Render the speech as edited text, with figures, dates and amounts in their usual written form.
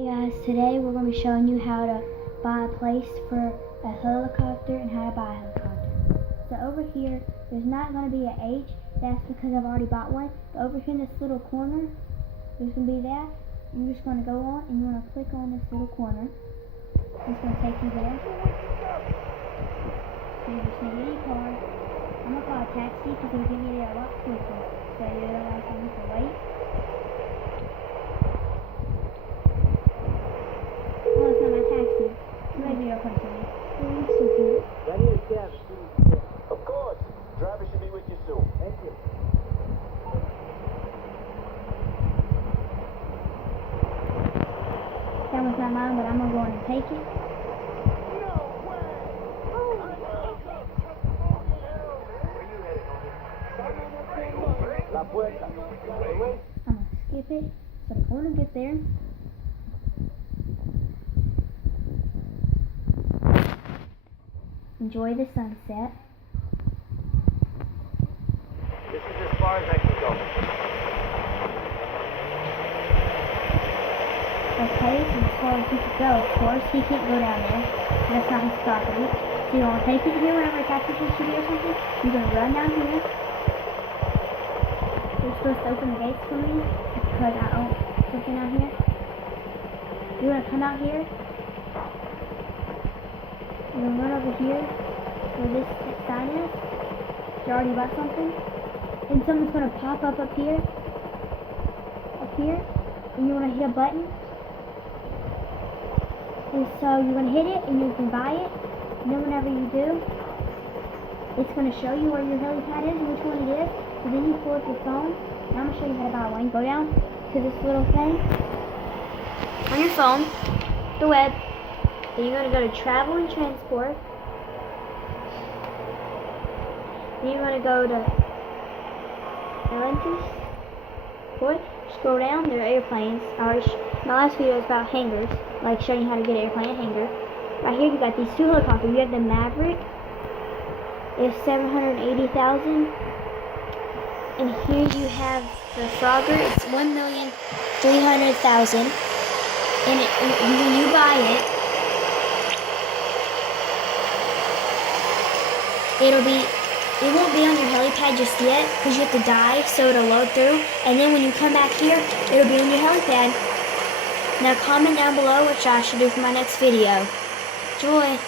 Hey guys, today we're going to be showing you how to buy a place for a helicopter and how to buy a helicopter. So over here, there's not going to be an H, that's because I've already bought one. But over here in this little corner, there's going to be that. You're just going to go on and you want to click on this little corner. It's going to take you there. So you just need any car. I'm going to call a taxi because it'll get me there a lot quicker. So you don't have to wait. Oh, it's not my taxi. Maybe you'll come to me. That is gas. Of course. Driver should be with you soon. Thank you. That one's not mine, but I'm going to go in and take it. No way! La puerta. I'm going to skip it. So I'm going to get there. Enjoy the sunset. This is as far as I can go. Okay, so as far as he can go, of course, he can't go down there. That's not his property. So you want to take it here whenever a taxi should be or something. You're going to run down here. You're supposed to open the gates for me because I own something out here. You're going to come out here. You're going to run over here where this sign is. You already bought something. And something's going to pop up here. Up here. And you want to hit a button. And so you're going to hit it and you can buy it. And then whenever you do, it's going to show you where your helipad is and which one it is. So then you pull up your phone. And I'm going to show you how to buy one. Go down to this little thing. On your phone. The web. Then you're going to go to Travel and Transport. Then you're going to go to Atlantis. Scroll down, there are airplanes. My last video was about hangars, like showing you how to get an airplane hanger. Right here you got these two helicopters. You have the Maverick. It's $780,000. And here you have the Frogger. It's $1,300,000. And when you buy it, it won't be on your helipad just yet because you have to dive so it'll load through. And then when you come back here, it'll be on your helipad. Now comment down below what I should do for my next video. Enjoy!